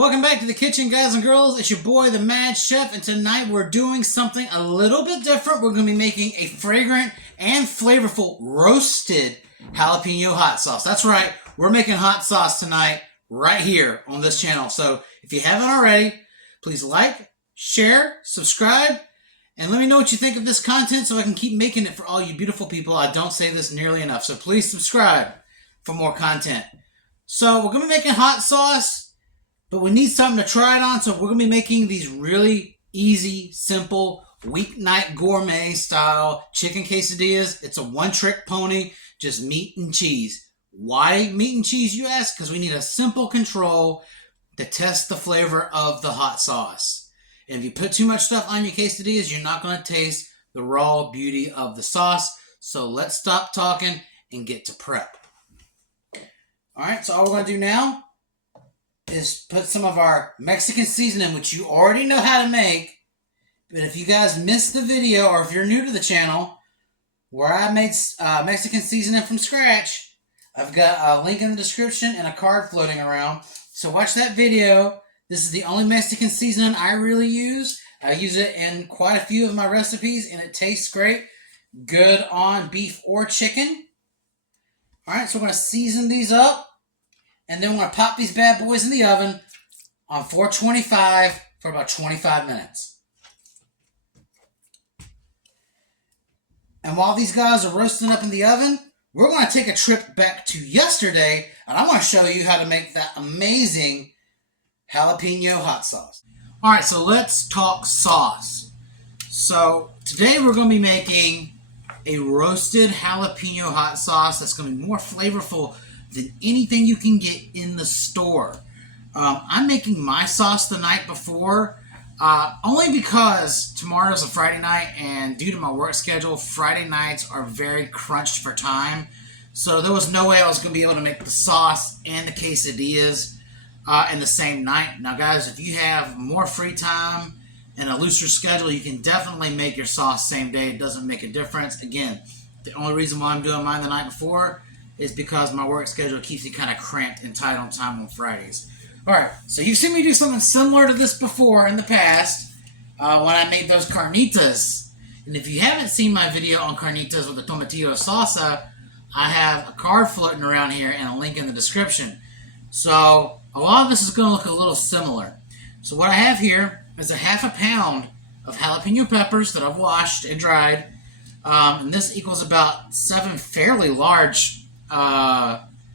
Welcome back to the kitchen, guys and girls. It's your boy, the Mad Chef, and tonight we're doing something a little bit different. We're going to be making a fragrant and flavorful roasted jalapeno hot sauce. That's right, we're making hot sauce tonight right here on this channel. So if you haven't already, please like, share, subscribe, and let me know what you think of this content so I can keep making it for all you beautiful people. I don't say this nearly enough, so please subscribe for more content. So we're going to be making hot sauce, but we need something to try it on, so we're going to be making these really easy, simple, Weeknight Gourmet style chicken quesadillas. It's a one-trick pony, just meat and cheese. Why meat and cheese, you ask? Because we need a simple control to test the flavor of the hot sauce. And if you put too much stuff on your quesadillas, you're not going to taste the raw beauty of the sauce. So let's stop talking and get to prep. Alright, so all we're going to do now is put some of our Mexican seasoning, which you already know how to make. But if you guys missed the video, or if you're new to the channel, where I made Mexican seasoning from scratch, I've got a link in the description and a card floating around. So watch that video. This is the only Mexican seasoning I really use. I use it in quite a few of my recipes, and it tastes great. Good on beef or chicken. Alright, so we're going to season these up. And then we're going to pop these bad boys in the oven on 425 for about 25 minutes. And while these guys are roasting up in the oven, we're going to take a trip back to yesterday, and I'm going to show you how to make that amazing jalapeno hot sauce. Alright, so let's talk sauce. So today we're going to be making a roasted jalapeno hot sauce that's going to be more flavorful than anything you can get in the store. I'm making my sauce the night before, only because tomorrow's a Friday night, and due to my work schedule, Friday nights are very crunched for time. So there was no way I was going to be able to make the sauce and the quesadillas in the same night. Now guys, if you have more free time and a looser schedule, you can definitely make your sauce same day. It doesn't make a difference. Again, the only reason why I'm doing mine the night before is because my work schedule keeps me kind of cramped and tight on time on Fridays. Alright, so you've seen me do something similar to this before in the past when I made those carnitas. And if you haven't seen my video on carnitas with the tomatillo salsa, I have a card floating around here and a link in the description. So a lot of this is going to look a little similar. So what I have here is a half a pound of jalapeno peppers that I've washed and dried. And this equals about 7 fairly large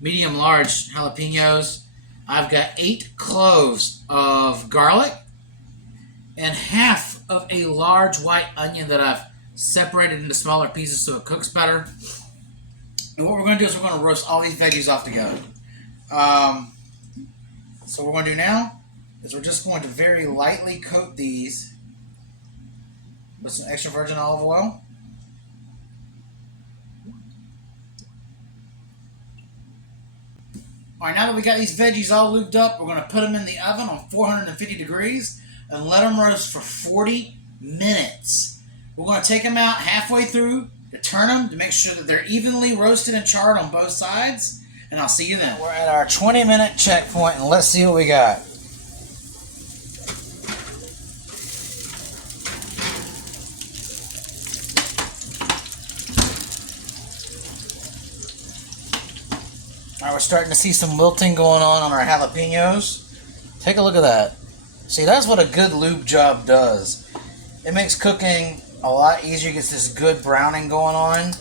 medium large jalapenos. I've got 8 cloves of garlic and half of a large white onion that I've separated into smaller pieces so it cooks better. And what we're going to do is we're going to roast all these veggies off together. So what we're going to do now is we're just going to very lightly coat these with some extra virgin olive oil. Alright, now that we got these veggies all lubed up, we're going to put them in the oven on 450 degrees and let them roast for 40 minutes. We're going to take them out halfway through to turn them to make sure that they're evenly roasted and charred on both sides, and I'll see you then. We're at our 20-minute checkpoint, and let's see what we got. Alright, we're starting to see some wilting going on our jalapenos. Take a look at that. See, that's what a good lube job does. It makes cooking a lot easier, gets this good browning going on.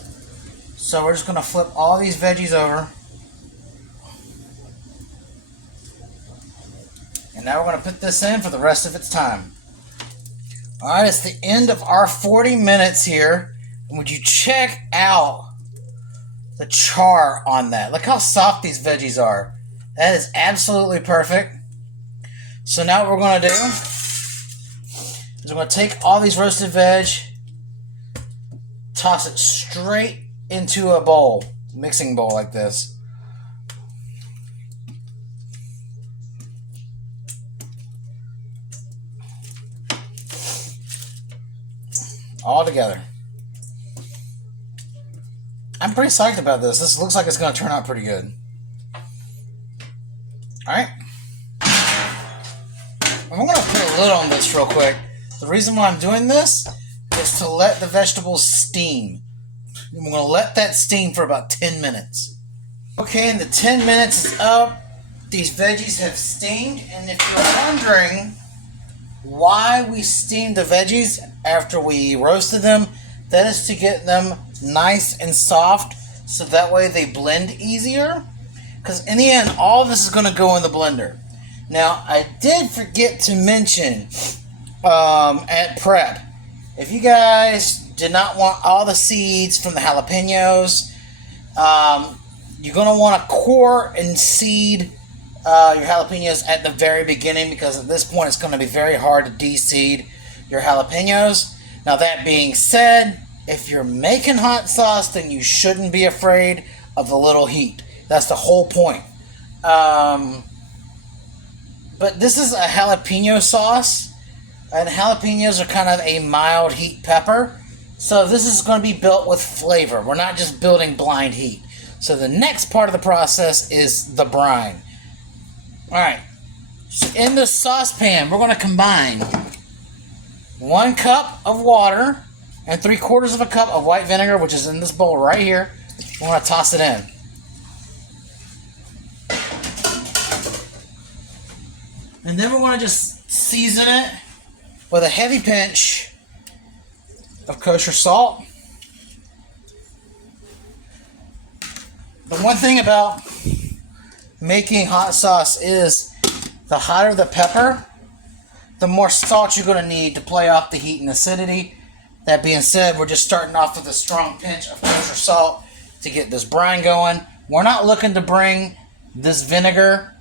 So we're just going to flip all these veggies over. And now we're going to put this in for the rest of its time. Alright, it's the end of our 40 minutes here. And would you check out the char on that? Look how soft these veggies are. That is absolutely perfect. So now what we're going to do is we're going to take all these roasted veg, toss it straight into a bowl, mixing bowl like this. All together. I'm pretty psyched about this. This looks like it's going to turn out pretty good. Alright. I'm going to put a lid on this real quick. The reason why I'm doing this is to let the vegetables steam. I'm going to let that steam for about 10 minutes. Okay, and the 10 minutes is up. These veggies have steamed, and if you're wondering why we steamed the veggies after we roasted them, that is to get them nice and soft so that way they blend easier. Because in the end, all of this is going to go in the blender. Now, I did forget to mention at prep, if you guys did not want all the seeds from the jalapenos, you're going to want to core and seed your jalapenos at the very beginning, because at this point it's going to be very hard to de-seed your jalapenos. Now, that being said, if you're making hot sauce, then you shouldn't be afraid of the little heat. That's the whole point. But this is a jalapeno sauce, and jalapenos are kind of a mild heat pepper. So this is going to be built with flavor. We're not just building blind heat. So the next part of the process is the brine. Alright, so in the saucepan, we're going to combine 1 cup of water and 3/4 of a cup of white vinegar, which is in this bowl right here. We're going to toss it in. And then we're going to just season it with a heavy pinch of kosher salt. The one thing about making hot sauce is the hotter the pepper, the more salt you're going to need to play off the heat and acidity. That being said, we're just starting off with a strong pinch of kosher salt to get this brine going. We're not looking to bring this vinegar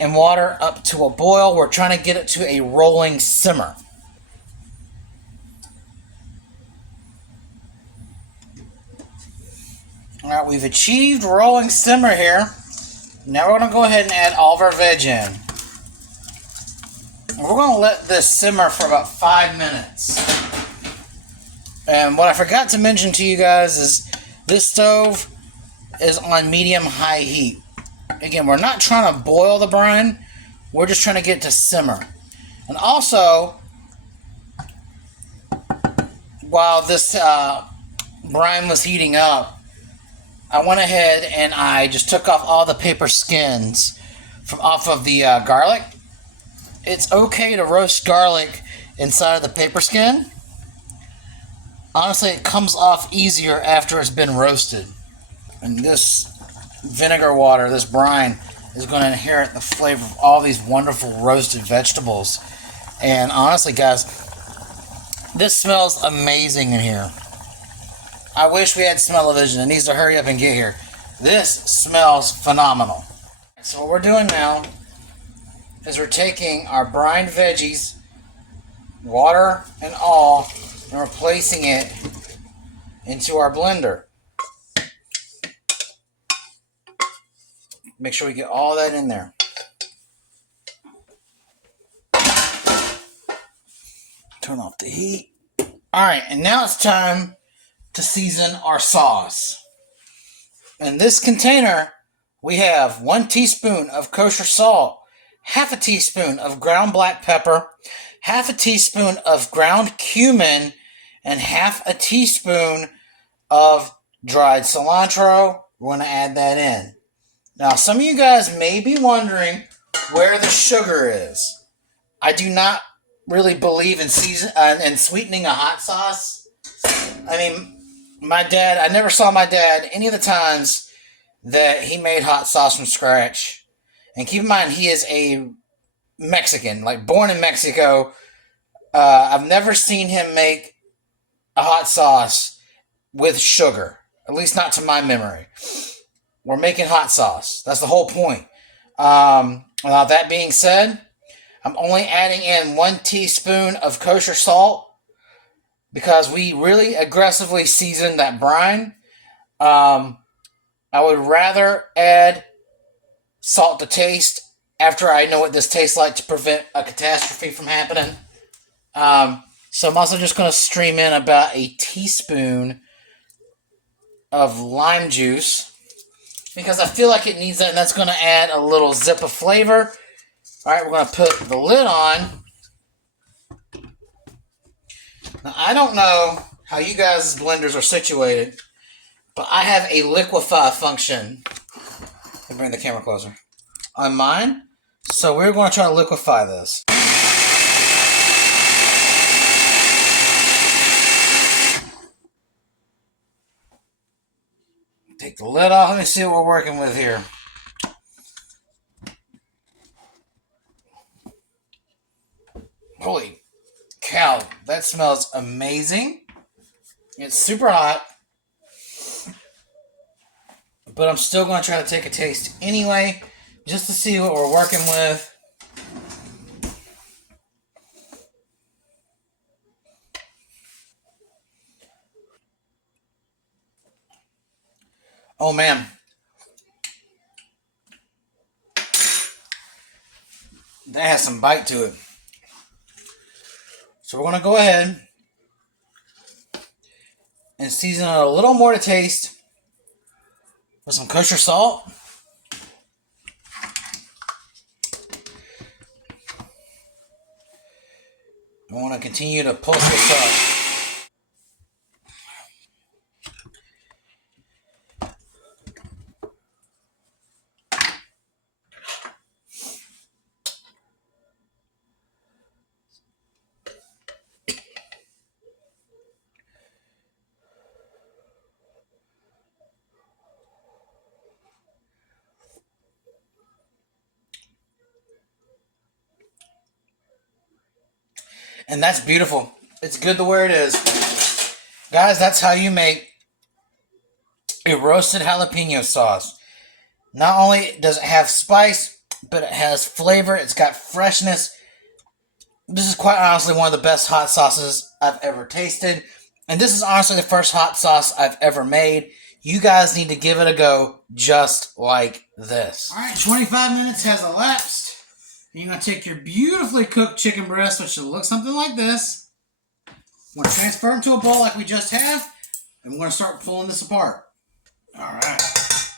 and water up to a boil. We're trying to get it to a rolling simmer. Alright, we've achieved rolling simmer here. Now we're going to go ahead and add all of our veg in. We're going to let this simmer for about 5 minutes. And what I forgot to mention to you guys is this stove is on medium-high heat. Again, we're not trying to boil the brine. We're just trying to get it to simmer. And also, while this brine was heating up, I went ahead and I just took off all the paper skins from off of the garlic. It's okay to roast garlic inside of the paper skin. Honestly, it comes off easier after it's been roasted. And this vinegar water, this brine, is going to inherit the flavor of all these wonderful roasted vegetables. And honestly, guys, this smells amazing in here. I wish we had smell-o-vision. It needs to hurry up and get here. This smells phenomenal. So what we're doing now is we're taking our brined veggies, water and all, and we're placing it into our blender. Make sure we get all that in there. Turn off the heat. Alright, and now it's time to season our sauce. In this container, we have 1 teaspoon of kosher salt, half a teaspoon of ground black pepper, half a teaspoon of ground cumin, and half a teaspoon of dried cilantro. We're going to add that in. Now, some of you guys may be wondering where the sugar is. I do not really believe in sweetening a hot sauce. I mean, my dad, I never saw my dad any of the times that he made hot sauce from scratch. And keep in mind, he is a Mexican, like born in Mexico. I've never seen him make a hot sauce with sugar, at least not to my memory. We're making hot sauce. That's the whole point. That being said, I'm only adding in 1 teaspoon of kosher salt because we really aggressively seasoned that brine. I would rather add salt to taste after I know what this tastes like to prevent a catastrophe from happening. So I'm also just going to stream in about a teaspoon of lime juice because I feel like it needs that, and that's going to add a little zip of flavor. All right, we're going to put the lid on, Now, I don't know how you guys' blenders are situated, but I have a liquefy function. Let me bring the camera closer. On mine. So we're going to try to liquefy this. Take the lid off. Let me see what we're working with here. Holy cow, that smells amazing. It's super hot, but I'm still going to try to take a taste anyway, just to see what we're working with. Oh man. That has some bite to it. So we're going to go ahead and season it a little more to taste with some kosher salt. I want to continue to pulse this up. And that's beautiful. It's good the way it is. Guys, that's how you make a roasted jalapeno sauce. Not only does it have spice, but it has flavor. It's got freshness. This is quite honestly one of the best hot sauces I've ever tasted. And this is honestly the first hot sauce I've ever made. You guys need to give it a go just like this. All right, 25 minutes has elapsed. And you're going to take your beautifully cooked chicken breast, which should look something like this. We're going to transfer it into a bowl like we just have. And we're going to start pulling this apart. All right.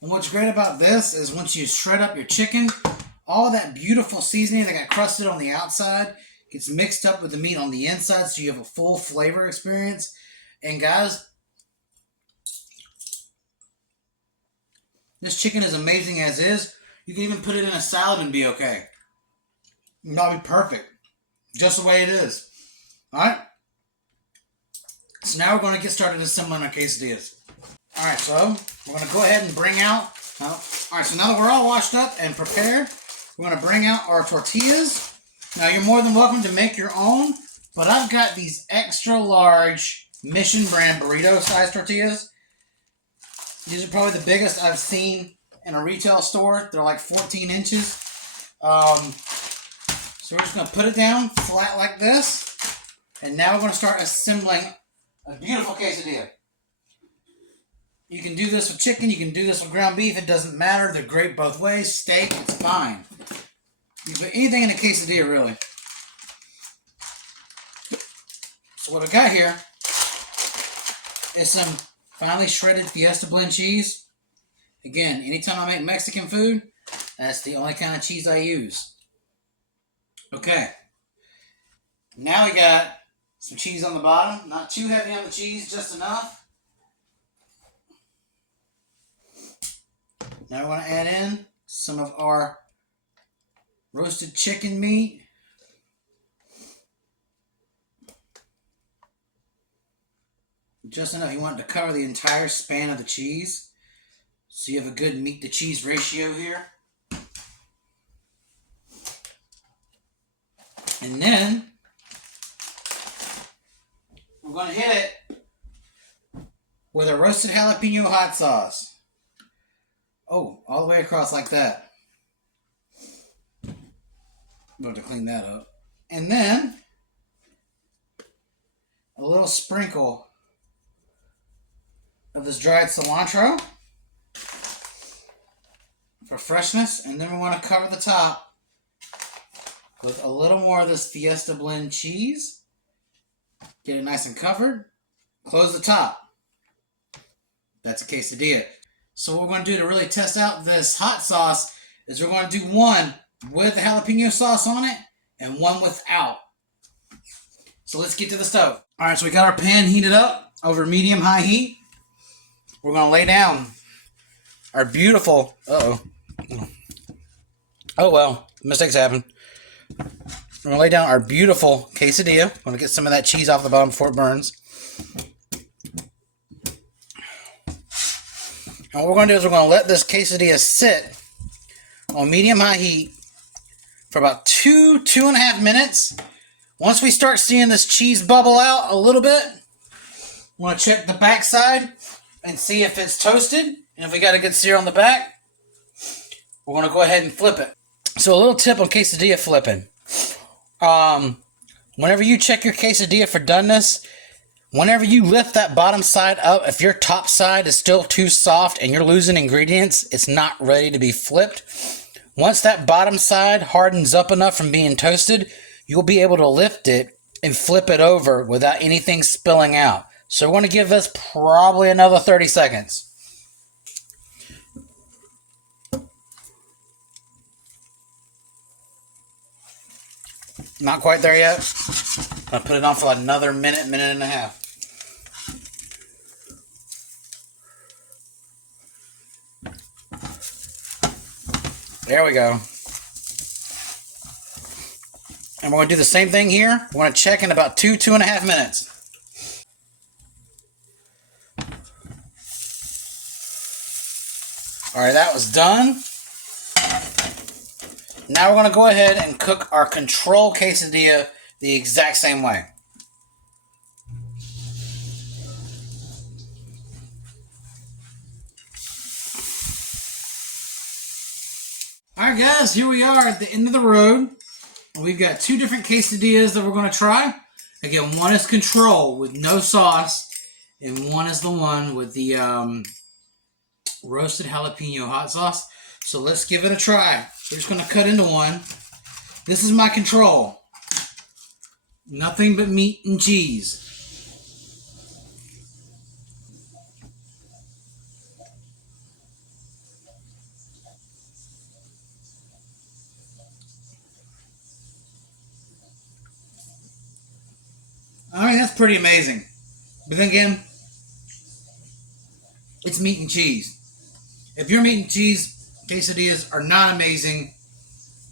And what's great about this is once you shred up your chicken, all of that beautiful seasoning that got crusted on the outside gets mixed up with the meat on the inside, so you have a full flavor experience. And guys, this chicken is amazing as is. You can even put it in a salad and be okay. That'll be perfect. Just the way it is. Alright? So now we're going to get started assembling our quesadillas. Alright, so we're going to go ahead and bring out... Alright, so now that we're all washed up and prepared, we're going to bring out our tortillas. Now, you're more than welcome to make your own, but I've got these extra large Mission brand burrito size tortillas. These are probably the biggest I've seen in a retail store. They're like 14 inches. So we're just going to put it down flat like this. And now we're going to start assembling a beautiful quesadilla. You can do this with chicken. You can do this with ground beef. It doesn't matter. They're great both ways. Steak, it's fine. You can put anything in a quesadilla, really. So what I got here is some finely shredded Fiesta blend cheese. Again, anytime I make Mexican food, that's the only kind of cheese I use. Okay. Now we got some cheese on the bottom. Not too heavy on the cheese, just enough. Now we want to add in some of our roasted chicken meat. Just enough. You want it to cover the entire span of the cheese. So you have a good meat to cheese ratio here. And then we're going to hit it with a roasted jalapeno hot sauce. Oh, all the way across like that. I'm going to clean that up. And then a little sprinkle of this dried cilantro for freshness, and then we want to cover the top with a little more of this Fiesta blend cheese. Get it nice and covered. Close the top. That's a quesadilla. So what we're going to do to really test out this hot sauce is we're going to do one with the jalapeno sauce on it and one without. So let's get to the stove. All right, so we got our pan heated up over medium-high heat. We're going to lay down our beautiful... Uh-oh. Oh, well. Mistakes happen. We're going to lay down our beautiful quesadilla. I'm going to get some of that cheese off the bottom before it burns. And what we're going to do is we're going to let this quesadilla sit on medium-high heat for about 2.5 minutes. Once we start seeing this cheese bubble out a little bit, we want to check the back side and see if it's toasted. And if we got a good sear on the back, we're going to go ahead and flip it. So a little tip on quesadilla flipping. Whenever you check your quesadilla for doneness, whenever you lift that bottom side up, if your top side is still too soft and you're losing ingredients, it's not ready to be flipped. Once that bottom side hardens up enough from being toasted, you'll be able to lift it and flip it over without anything spilling out. So we're going to give this probably another 30 seconds. Not quite there yet. I'm going to put it on for another minute, minute and a half. There we go. And we're going to do the same thing here. We're going to check in about 2.5 minutes. Alright, that was done. Now we're going to go ahead and cook our control quesadilla the exact same way. Alright guys, here we are at the end of the road. We've got 2 different quesadillas that we're going to try. Again, one is control with no sauce, and one is the one with the roasted jalapeno hot sauce. So let's give it a try. We're just going to cut into one. This is my control. Nothing but meat and cheese. I mean, that's pretty amazing. But then again, it's meat and cheese. If your meat and cheese quesadillas are not amazing,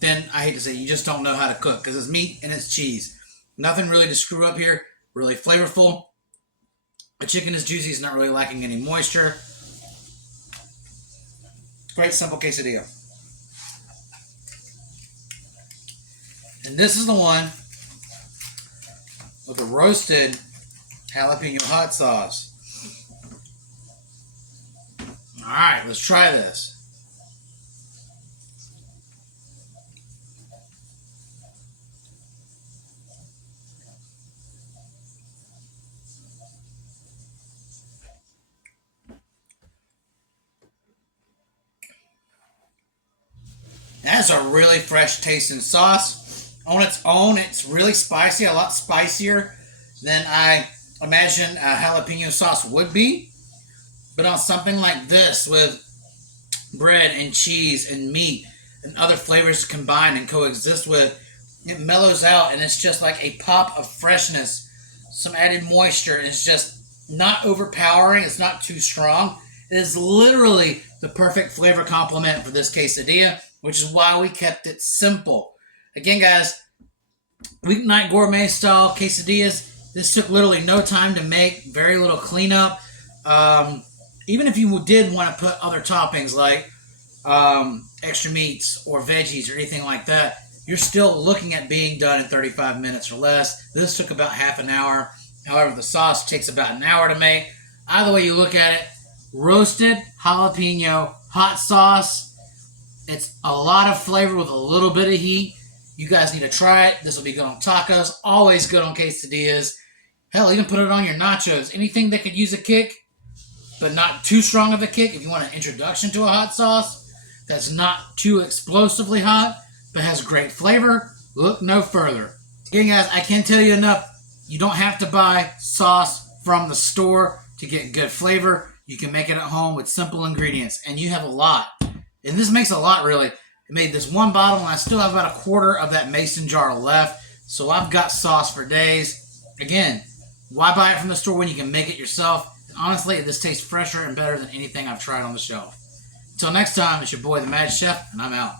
then I hate to say you just don't know how to cook, because it's meat and it's cheese. Nothing really to screw up here. Really flavorful. The chicken is juicy. It's not really lacking any moisture. Great simple quesadilla. And this is the one with the roasted jalapeno hot sauce. Alright, let's try this. That's a really fresh tasting sauce. On its own, it's really spicy, a lot spicier than I imagine a jalapeno sauce would be. But on something like this with bread and cheese and meat and other flavors combined and coexist with, it mellows out and it's just like a pop of freshness, some added moisture, and it's just not overpowering. It's not too strong. It is literally the perfect flavor complement for this quesadilla, which is why we kept it simple. Again, guys, Weeknight Gourmet style quesadillas. This took literally no time to make, very little cleanup. Even if you did want to put other toppings like extra meats or veggies or anything like that, you're still looking at being done in 35 minutes or less. This took about half an hour. However, the sauce takes about an hour to make. Either way you look at it, roasted jalapeno hot sauce. It's a lot of flavor with a little bit of heat. You guys need to try it. This will be good on tacos. Always good on quesadillas. Hell, even put it on your nachos. Anything that could use a kick, but not too strong of a kick. If you want an introduction to a hot sauce that's not too explosively hot, but has great flavor, look no further. Again, guys, I can't tell you enough. You don't have to buy sauce from the store to get good flavor. You can make it at home with simple ingredients, and you have a lot. And this makes a lot, really. I made this one bottle, and I still have about a quarter of that mason jar left. So I've got sauce for days. Again, why buy it from the store when you can make it yourself? And honestly, this tastes fresher and better than anything I've tried on the shelf. Until next time, it's your boy, the Mad Chef, and I'm out.